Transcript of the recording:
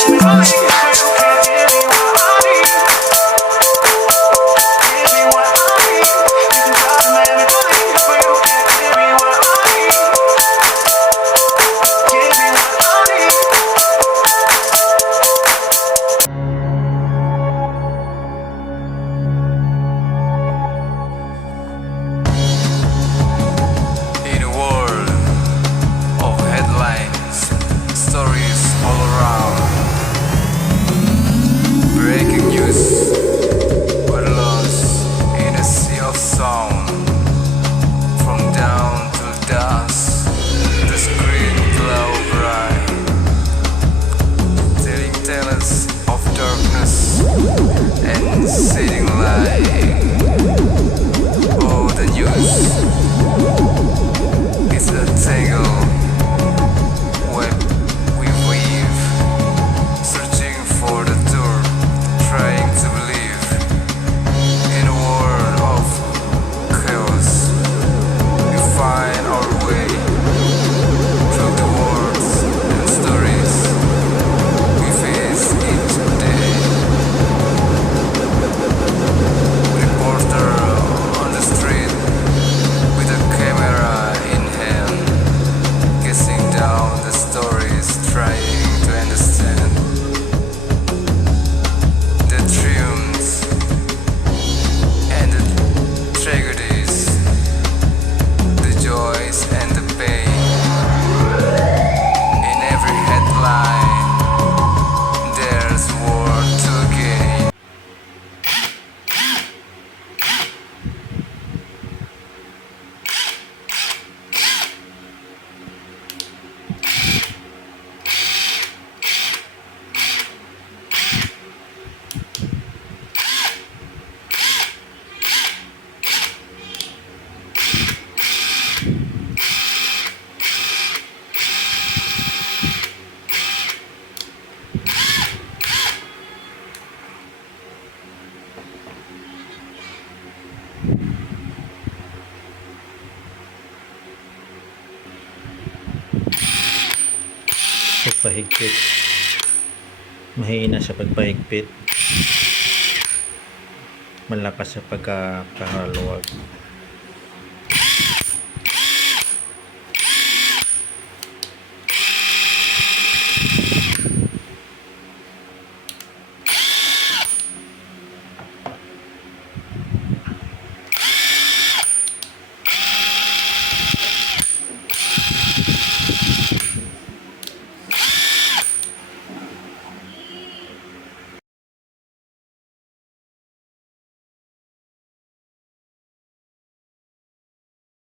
In a world of headlines, stories all around, breaking news, we're lost in a sea of sound. From dawn till dusk, the screen glow bright, telling tales of darkness and setting light. Oh, the news. It's a tangle web we weave, searching for the truth, trying to believe. In a world of chaos, we find our way through the words and stories we face each day. Reporter on the street with a camera in hand, guessing down the stories, trying to understand the triumphs and the tragedies, the joys and the pain. In every headline, there's a war to gain. Pagpahigpit, mahina sa pagpahigpit, malakas sa pagkakahaluwag.